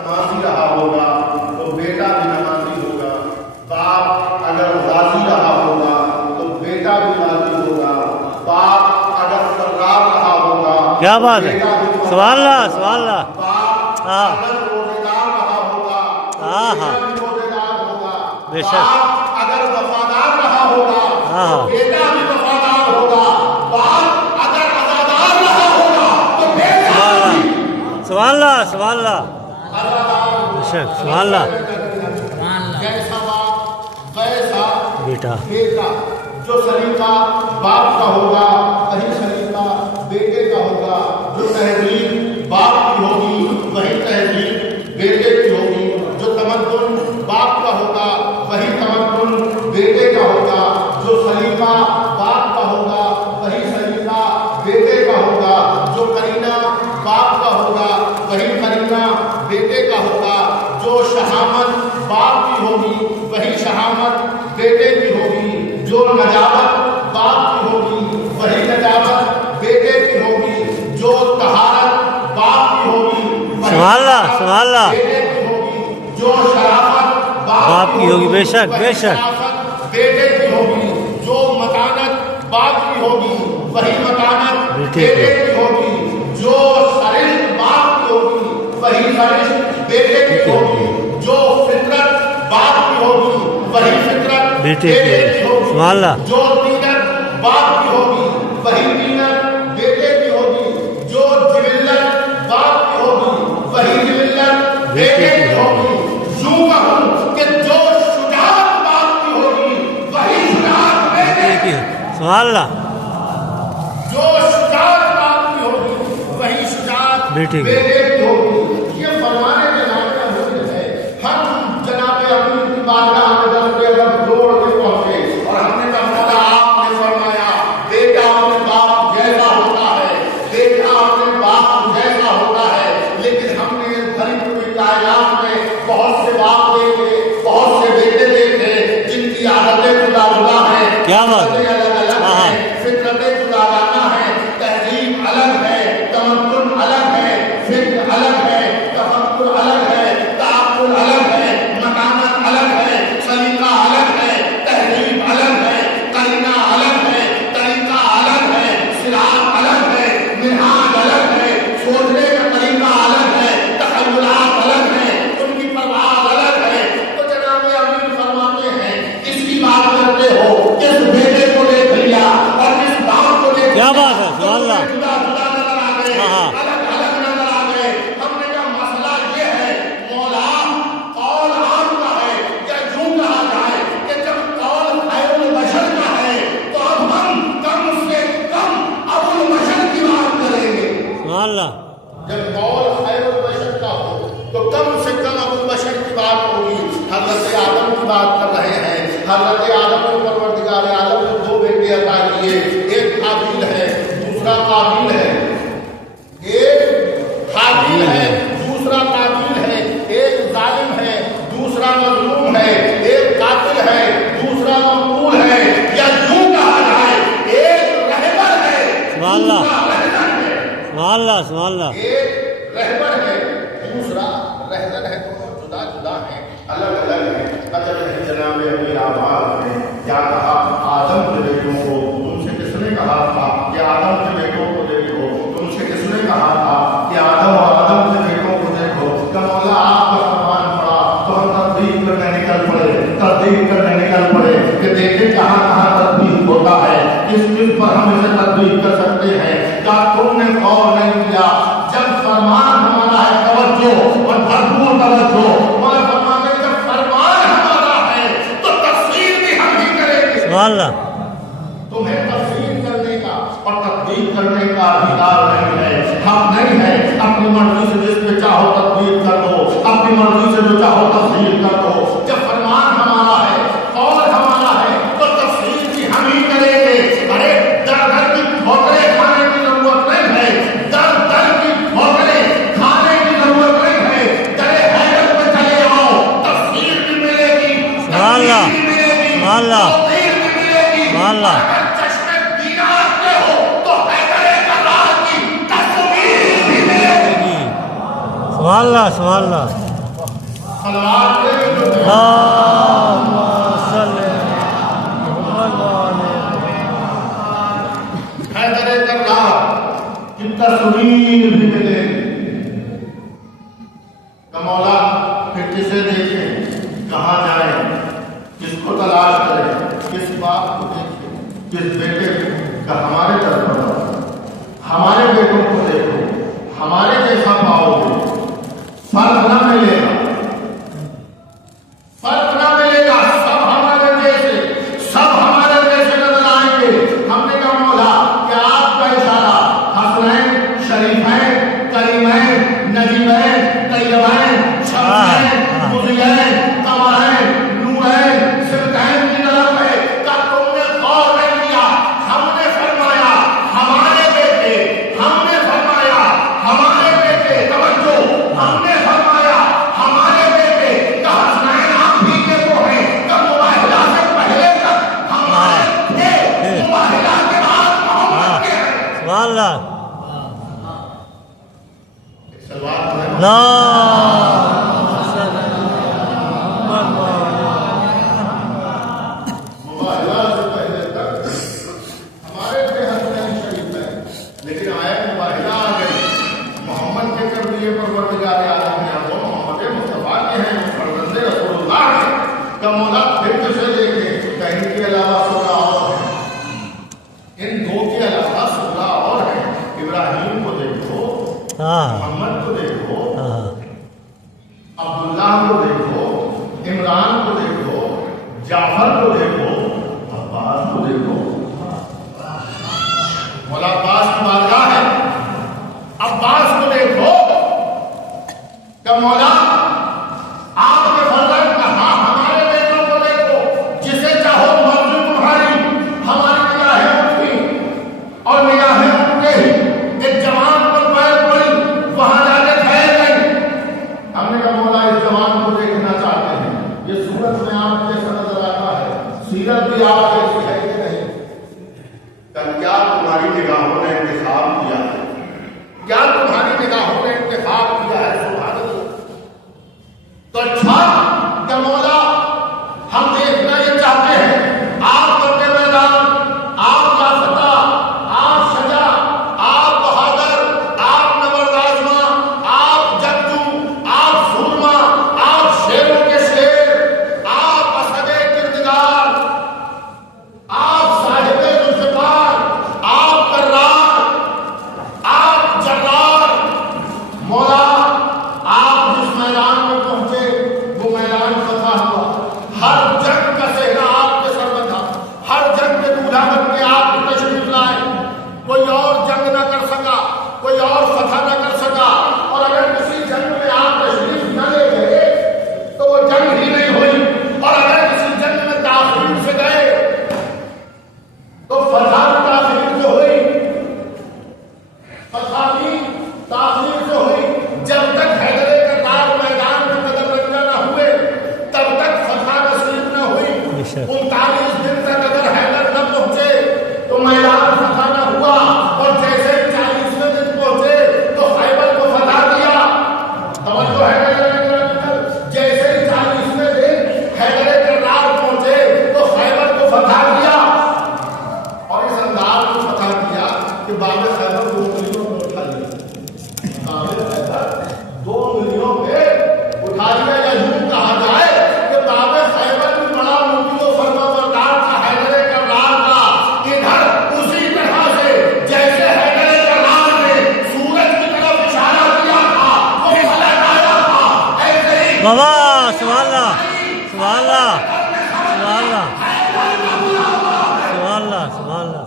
نمازی رہا ہوگا تو بیٹا بھی نمازی ہوگا، باپ اگر غازی رہا ہوگا تو بیٹا بھی غازی ہوگا، باپ اگر سردار رہا ہوگا کیا بات ہے، سبحان اللہ سبحان اللہ، باپ ہاں اگر روزےدار رہا ہوگا ہاں بیٹا ہاں بھی روزےدار ہوگا، بے شک، باپ اگر وفادار رہا ہوگا ہاں تو بیٹا بھی وفادار ہوگا، باپ اگر عزادار رہا ہوگا تو بیٹا بھی سبحان اللہ سبحان اللہ، بے شک سبحان اللہ، جیسا باپ ویسا بیٹا، بیٹا، جو سلیقہ باپ کا ہوگا وہی سلیقہ بیٹے کا ہوگا، جو تہذیب باپ کی ہوگی وہی تہذیب بیٹے کی ہوگی، جو تمدن باپ کا ہوگا وہی تمدن بیٹے کا ہوگا، جو سلیقہ باپ کا ہوگا وہی سلیقہ بیٹے کا ہوگا، جو کرینہ باپ کا ہوگا وہی کرینہ بیٹے کا ہوگا، جو شہامت باپ کی ہوگی وہی شہامت بیٹے کی ہوگی، جو نجابت باپ کی ہوگی وہی نجابت بیٹے کی ہوگی، جو طہارت باپ کی ہوگی وہی سبحان اللہ سبحان اللہ، بیٹے کی ہوگی، جو شرافت باپ کی ہوگی، بے شک بے وہی شک، شرافت بیٹے کی ہوگی، جو متانت باپ کی ہوگی وہی متانت بیٹے بیٹے کی ہوگی، جو سرشت باپ کی ہوگی وہی سرشت بیٹے کی ہوگی، جو فطرت باپ کی ہوگی وہی فطرت بیٹے کی ہوگی، سبحان اللہ، جو دینت باپ کی ہوگی وہی دینت بیٹے کی ہوگی، جو جبلت باپ کی ہوگی وہی جبلت بیٹے کی ہوگی، یوں کہوں کہ جو شجاعت باپ کی ہوگی وہی شجاعت بیٹے کی ہوگی، سبحان اللہ، جو شجاعت باپ کی ہوگی وہی شجاعت بیٹے کی، بیٹے کی ہوگی۔ یہ فرمانے کے ناطے حضرت ہے، ہم جناب امیر کی بارگاہ میں درد اگر دوڑ کے پہنچے اور ہم نے کہا مولا آپ نے فرمایا بیٹا اپنے باپ جیسا ہوتا ہے، بیٹا اپنے باپ جیسا ہوتا ہے، لیکن ہم نے دھرتی ہوئی کائنات میں بہت سے باپ دیکھے، بہت سے بیٹے دیکھے جن کی عادتیں جدا جدا ہیں، کیا بات ہے، الگ الگ ہاں ہیں، فطرتیں جدا جدا ہیں، تہذیب الگ ہے، تمدن الگ ہے، فکر الگ ہے، تفکر الگ ہے، تعقل الگ ہے، مکانت الگ ہے، سلیقہ الگ ہے، تہذیب الگ ہے، کرینہ الگ ہے، طریقہ الگ ہے، صراط الگ ہے، منہاج الگ ہے، سوچنے کا طریقہ الگ ہے، تخیلات الگ ہیں، ان کی پرواز الگ ہے۔ تو جناب امیر فرماتے ہیں اس کی بات کرتے ہو کس بیٹے کو دیکھ لیا اور کس باپ کو دیکھ کیا لیا، بات ہے، سبحان اللہ، جدا جدا نظر آ گئے، ہاں ہاں، الگ الگ نظر آ گئے۔ ہم نے کہا مسئلہ یہ ہے مولا قول آپ کا ہے یا یوں کہا جائے کہ جب قول خیر البشر کا ہے تو اب ہم کم سے کم ابو البشر کی بات کریں گے۔ سبحان اللہ، جب قول خیر البشر کا ہو تو کم سے کم ابو البشر کی بات ہوگی۔ حضرت آدم کی بات کر رہے ہیں، حضرت آدم کو پروردگار عالم نے دو بیٹے عطا کیے، ایک حابیل ہے دوسرا قابیل ہے، ایک حابیل ہے دوسرا قابیل ہے، ایک ظالم ہے دوسرا مظلوم ہے، ایک قاتل ہے دوسرا مقتول ہے، یا یوں کہا جائے ایک رہبر ہے سبحان اللہ، دوسرا رہزن ہے، سبحان اللہ سبحان اللہ، ایک رہبر ہے دوسرا رہزن ہے، دونوں جدا جدا ہیں، الگ الگ ہیں۔ اگر جناب امیر آباد نے کیا کہا آدم کے بیٹوں کو، تم سے کس نے کہا تھا کہ آدم کے بیٹوں کو دیکھو، تم سے کس نے کہا تھا کہ آدم اور آدم کے بیٹوں کو دیکھو، کہ مولا آپ کا فرمان پڑا تو ہم تردید کرنے نکل پڑے کہ دیکھیں کہاں کہاں تردید ہوتا ہے، کس کس پر ہم اسے تردید کر سکتے ہیں۔ کیا تم نے غور نہیں کیا جب فرمان ہمارا ہے توجہ اور بھرپور توجہ، مگر فرماتے ہیں جب فرمان ہمارا ہے تو تفسیر بھی ہم ہی کریں گے۔ سبحان اللہ، تمہیں تفسیر کرنے کا اور تقدیر کرنے کا ادھیکار نہیں ہے، حق نہیں ہے۔ اپنی مرضی سے جس پہ چاہو تقدیر کر دو، اپنی مرضی سے جو چاہو تفسیر کر دو۔ جب فرمان ہمارا ہے اور ہمارا ہے تو تفسیر بھی ہم ہی کریں گے۔ ارے در در کی بوتلیں کھانے کی ضرورت نہیں ہے، در در کی بوتلیں کھانے کی ضرورت نہیں ہے، در حیرت میں چلے آؤ تفسیر بھی ملے گی، سبحان اللہ، تقدیر بھی ملے گی، سبحان اللہ، توفیق بھی ملے گی۔ سبحان اللہ، اگر چشمے بینا آتے ہو تو حیدر کرار کی تصویر بھی ملے گی۔ سبحان سبحان اللہ سبحان اللہ صلوات دے جو اللہم صلی محمد والے حیدر کرار کی تصویر بھی ملے کہ مولا پھر کسے دیکھیں کہاں جائیں کس کو تلاش کریں کس باپ کو دیکھیں کس بیٹے کو کہ ہمارے طرف بڑھا ہمارے بیٹوں کو دیکھو ہمارے جیسا پاؤ گے فرق نہ ملے گا فرق نہ ملے گا سب ہمارے جیسے نظر آئیں گے ہم نے کہا مولا کہ آپ کا اشارہ حسنین شریفین کریمین نجیبین طیبین شمسین مضیین قمرین نورین سبتین کی طرف ہے کہ تم نے غور نہیں کیا ہم نے فرمایا ہمارے بیٹے ہم نے فرمایا ہمارے بیٹے توجہ ہم نے فرمایا ہمارے بیٹے کہ حسنین آپ ہی کے وہ ہیں کہ مباہلہ سے پہلے تک ہمارے تھے مباہلہ کے بعد محمد کے ہیں سبحان اللہ سلوات ہے اللہم صلی محمد والے مباہلہ سے پہلے تک ہمارے بے حسنین شریف ہیں لیکن آئے مباہلہ آ گئی محمد کے کر دیے پروردگار عالم نے وہ محمد مصطفیٰ کے ہیں فرزند رسول اللہ ہیں کہ مولا پھر کسے دیکھیں کہ ان کے علاوہ 16 اور ہیں ان دو کے علاوہ 16 اور ہیں ابراہیم کو دیکھو ہاں محمد کو دیکھو ہاں عبداللہ کو دیکھو عمران کو دیکھو جعفر کو دیکھو عباس کو دیکھو مولا عباس کی بارگاہ ہے عباس کو دیکھو کہ مولا آپ نے فرمایا کہ ہاں ہمارے بیٹوں کو دیکھو جسے چاہو مرضی تمہاری ہماری نگاہیں اٹھی اور نگاہیں اٹھتے ہی ایک جوان پر پیر پڑی وہاں جا کے ٹھہر گئی ہم نے کہا مولا اس جوان کو دیکھنا چاہتے ہیں یہ صورت میں آپ جیسا نظر آتا ہے سیرت بھی آپ جیسی ہے کہ نہیں کہ کیا تمہاری نگاہوں نے انتخاب کیا ہے کیا تمہاری نگاہوں نے انتخاب کیا ہے سبحان اللہ تو اچھا کہ مولا ہم دیکھنا یہ چاہتے ہیں آپ کرتے میدان آپ لافتہ آپ شجاع آپ بہادر آپ نبردازمہ آپ جنگجو آپ سورما آپ شیروں کے شیر آپ اسد کردگار آپ صاحب ذوالفقار آپ کرار آپ جرار مولا آپ جس میدان میں پہنچے وہ میدان فتح ہوا ہر جنگ کا صحرا آپ کے سر میں تھا ہر جنگ میں دولہا بن کے آپ تشریف لائے کوئی اور جنگ نہ کر سکا کوئی اور فتح نہ کر سکا اور اگر کسی جنگ میں آپ تشریف نہ لے گئے تو وہ جنگ ہی نہیں ہوئی اور اگر کسی جنگ میں تاخیر سے گئے تو فتح بھی تاخیر سے ہوئی فتح بھی تاخیر سے ہوئی جب تک حیدر کرار میدان میں قدم رکھنا نہ ہوئے تب تک فتح نصیب نہ ہوئی 39 دن تک اگر حیدر نہ پہنچے تو میدان فتح نہ ہوا اور جیسے 40ویں دن پہنچے تو خیبر کو فتح کیا توجہ ہے جیسے 40ویں دن حیدر کرار پہنچے تو خیبر کو فتح کیا اور اس انداز کو فتح کیا کہ باب خیبر 2 ملیوں میں اٹھا لیا باب خیبر 2 ملیوں پہ اٹھا لیا یا یوں کہا جائے کہ باب خیبر بھی بڑا مفتی و فرما بردار تھا حیدر کرار کا ادھر اسی طرح سے جیسے حیدر کرار نے سورج کی طرف اشارہ کیا تھا وہ فلک آیا تھا ایسے ہی بابا سبحان اللہ سبحان اللہ سبحان اللہ سبحان اللہ سبحان اللہ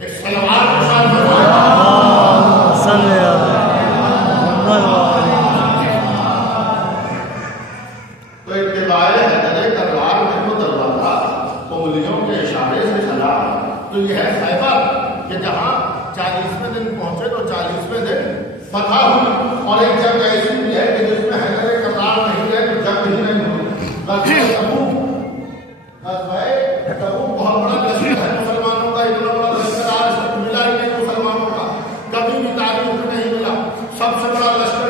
ایک صلوات کے ساتھ فرمایا اللہم صلی محمد والے تو اتباع حیدر کرار میں جو دروازہ انگلیوں کے اشارے سے چلا تو یہ ہے خیبر کہ جہاں 40ویں دن پہنچے تو 40ویں دن فتح ہوئی اور ایک جنگ ایسی بھی ہے کہ جس میں حیدر کرار نہیں ہے تو جنگ ہی نہیں ہوئی غزوہ تبوک بہت بڑا لشکر ہے مسلمانوں کا اتنا بڑا لشکر آج ملا ہی نہیں مسلمانوں کا کبھی بھی تاریخ میں نہیں ملا سب سے بڑا لشکر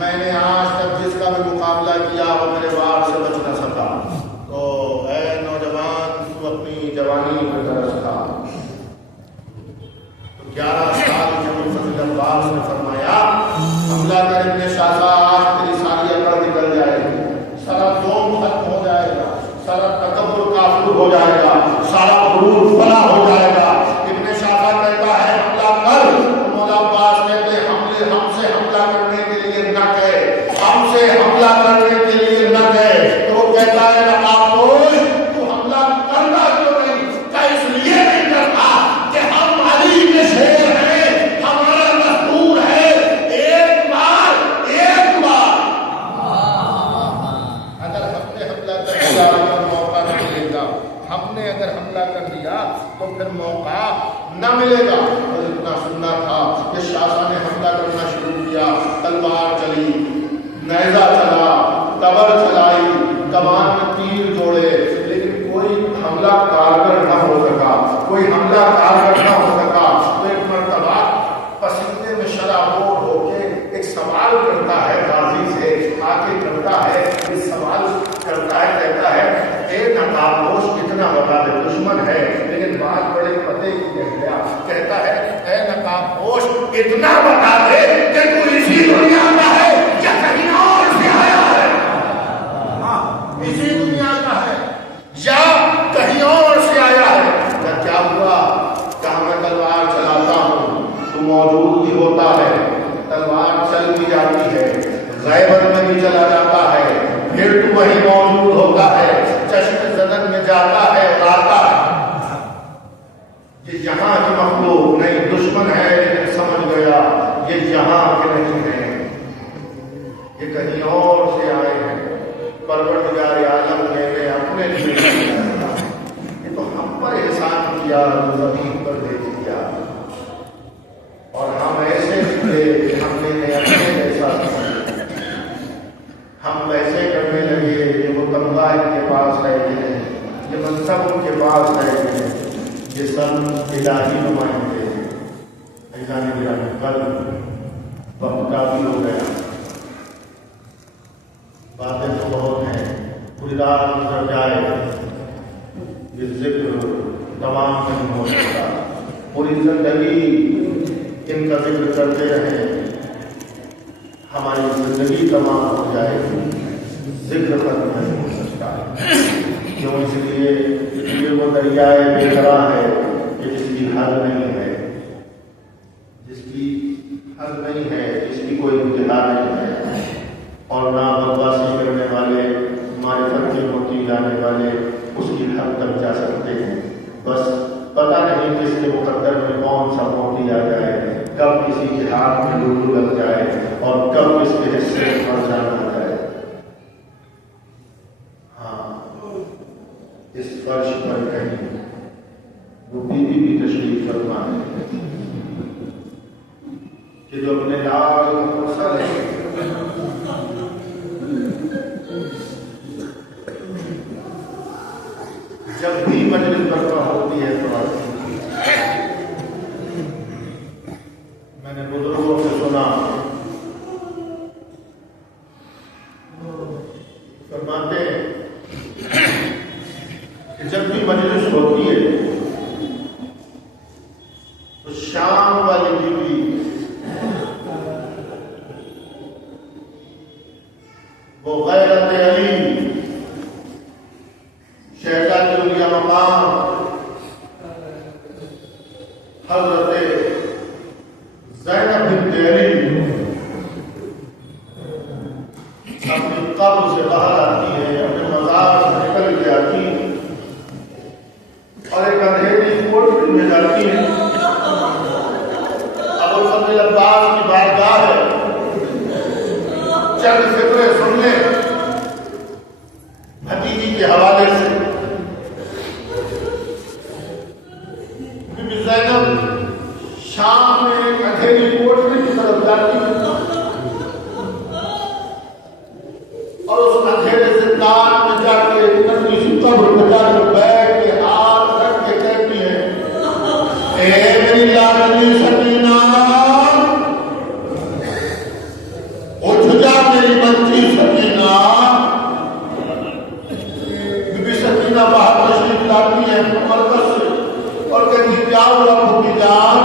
میں نے آج تک جس کا بھی مقابلہ کیا وہ میرے وار سے بچ نہ سکا. تو اے نوجوان تو اپنی جوانی پر ترس کھا. تو 11 سال کے منفصل عباس نے فرمایا حملہ کر ابن شاہزا آج تیری ساری عقل نکل جائے گی, سارا دوم ختم ہو جائے گا, سارا تکبر کافر ہو جائے گا, سارا غرور فنا ہو جائے گا. ابن شاہزا کہتا ہے حملہ کر. مولا عباس کہتے ہیں ہم سے حملہ کرنے کے لیے نہ کہے, ہم سے حملہ کرنے کے لیے نہ کہے. تو وہ کہتا ہے نقابپوش تو حملہ کرنا کیوں نہیں؟ کیا اس لیے نہیں کرتا کہ ہم علی کے شیر ہیں, ہمارا دستور ہے ایک بار اگر ہم نے حملہ کر دیا تو موقع نہ ملے گا. ہم نے اگر حملہ کر دیا تو پھر موقع نہ ملے گا. اور اتنا سننا تھا کہ شاہزادہ نے حملہ کرنا شروع کیا. تلوار چلی, نیزہ چلا, تبر چلائی, کمان میں تیر جوڑے, لیکن کوئی حملہ کارگر نہ ہو سکا, کوئی حملہ کارگر نہ ہو سکا. تو ایک مرتبہ پسینے میں شرابور ہو کے ایک سوال کرتا ہے غازی سے, آ کے کرتا ہے یہ سوال کرتا ہے, کہتا ہے اے نقابپوش کتنا بتا دے, دشمن ہے لیکن بات بڑے پتے کی کہہ گیا. کہتا ہے اے نقابپوش اتنا بتا دے کہ تو اسی دنیا کا ہے یا کہیں اور سے آیا ہے. اسی دنیا کا ہے یا کہیں اور سے آیا ہے. کیا ہوا؟ کہاں میں تلوار چلاتا ہوں تو موجود بھی ہوتا ہے, تلوار چل بھی جاتی ہے, غیبت میں بھی چلا جاتا ہے, پھر تو وہی موجود ہوتا ہے, چشم زدن میں جاتا ہے اور آتا ہے. یہ یہاں کی مخلوق نہیں, دشمن ہے لیکن سمجھ گیا یہ یہاں کے نہیں ہیں, یہ کہیں اور سے آئے ہیں. پروردگار عالم نے اپنے لیے یہ تو ہم پر احسان کیا, زمین پر دے دیا, اور ہم ایسے نکلے کہ ہم نے اپنے جیسا ہم ویسے کرنے لگے کہ وہ تمغہ ان کے پاس رہ گئے, یہ منصب ان کے پاس رہ گئے, یہ سب الہی نمائندے ہیں. ایسا نہیں میرا کل وقت کافی ہو گیا, باتیں تو بہت ہیں, پوری رات گزر جائے یہ ذکر تمام نہیں ہو سکتا. پوری زندگی ان کا ذکر کرتے رہیں, ہماری زندگی تمام ہو جائے گی, ذکر ختم نہیں ہو سکتا. کیوں؟ اس لیے یہ وہ دریائے بے قرار ہے کہ جس کی حد نہیں ہے, جس کی حد نہیں ہے, جس کی کوئی انتہا نہیں ہے. اور نہ بدماشی کرنے والے, معرفت کی موتی لانے والے اس کی حد تک جا سکتے ہیں. بس پتہ نہیں کس کے مقدر میں کون سا موتی آ جائے, کب کسی کے ہاتھ میں لوگ لگ جائے اور کب کس کے حصے میں مر جانا آ جائے. ہاں, اس فرش پر کہیں وہ بیوی بھی تشریف فرما ہے کہ جو اپنے لال مرسل ہے, جب بھی مجلس برپا ہوتی ہے تو میں نے بزرگوں سے سنا فرماتے ہیں کہ جب بھی مجلس ہوتی ہے تو شام والی بیوی وہ غیرت علی شہزادی اولیا مقام حضرت زینب بنت علی اپنی قبر سے باہر آتی ہے, اپنے مزار سے نکل کے آتی ہے اور ایک اندھیری کوٹری میں جاتی ہے. ابوالفضل عباس کی بارگاہ ہے, چند فکریں سن لیں بھتیجی کے حوالے سے. بی زینب شام میں ایک اندھیری کوٹری کی طرف جاتی ہے اور اس اندھیرے سے تار میں جا کے ننھی سی قبر میں جا کے بیٹھ کے ہاتھ رکھ کے کہتی ہے اے میری لاڈلی سکینہ اٹھ جا میری بچی سکینہ بی بی سکینہ باہر تشریف لاتی ہے مرکز سے اور کہتی کیا ہوا پھوپھی جان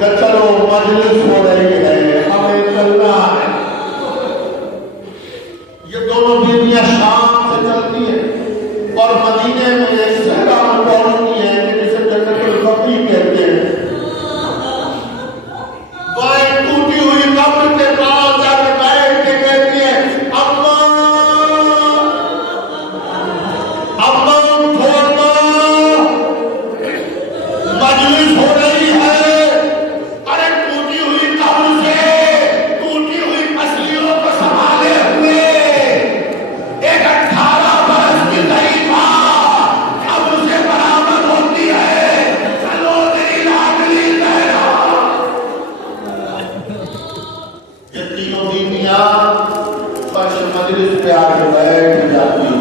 کہ چلو مجلس ہو رہی ہے ہمیں چلنا ہے. یہ دونوں بیویاں شام سے چلتی ہیں اور مدینے میں ایک صحرا میں پہنچتی ہیں جسے جنت البقیع کہتے ہیں. وہ ایک ٹوٹی ہوئی قبر کے پاس جا کے بیٹھ کے کہتی ہے اما چھوڑنا مجلس ہو رہی ہے. ارے ٹوٹی ہوئی قبر سے ٹوٹی ہوئی پسلیوں کو سنبھالے ہوئے ایک 18 برس کی ضعیفہ اب اسے برابر ہوتی ہے. چلو میری لاڈلی بہنا. یہ تینوں بیویاں فرش مجلس پہ آ کے بیٹھ جاتی